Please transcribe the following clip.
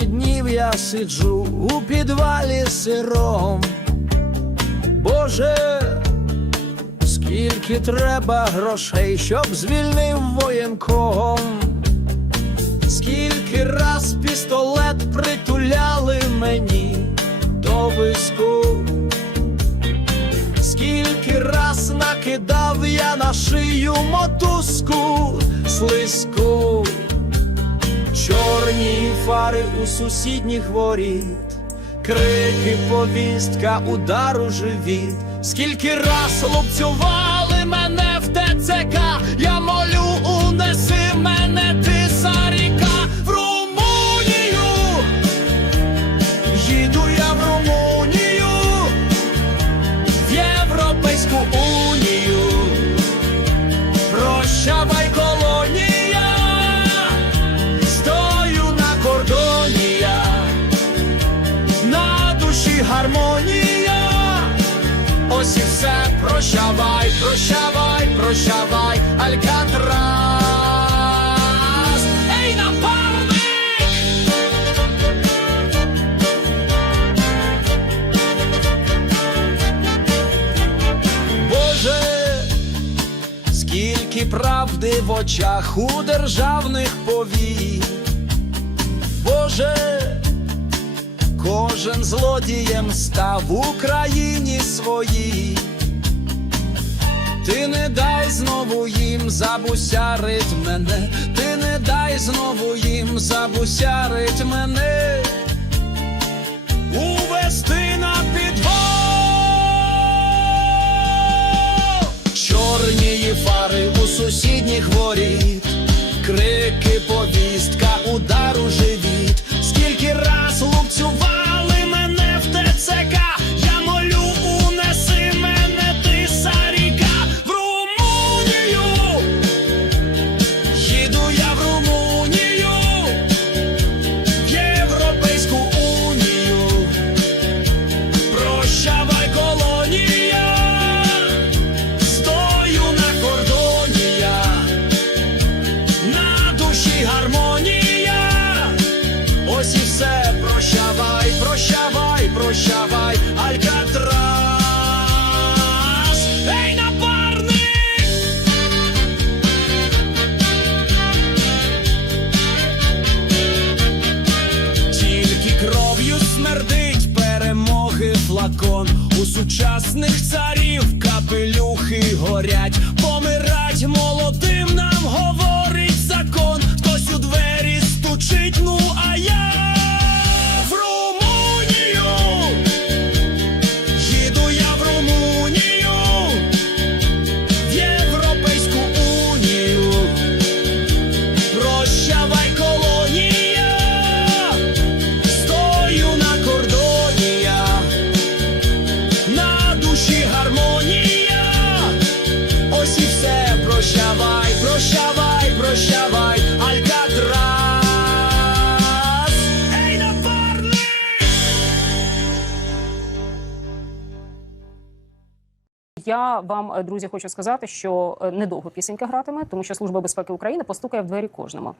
Днів я сиджу у підвалі сиром, Боже, скільки треба грошей, щоб звільнив воєнком, скільки раз пістолет притуляли мені до виску, скільки раз накидав я на шию мотузку слизьку. Фари у сусідніх воріт, крики, повістка, удар у живіт. Скільки раз лупцювали мене в ТЦК, я Скільки правди в очах у державних повій, Боже, кожен злодієм став в Україні своїй. Ти не дай знову їм забусярить мене, ти не дай знову їм забусярить мене, воріт, крики, повістка, удар у живіт. Сучасних царів капелюхи горять, помирать молодим нам говорить закон. Хтось у двері Я вам, е, друзі, хочу сказати, що е, недовго пісенька гратиме, тому що Служба безпеки України постукає в двері кожному.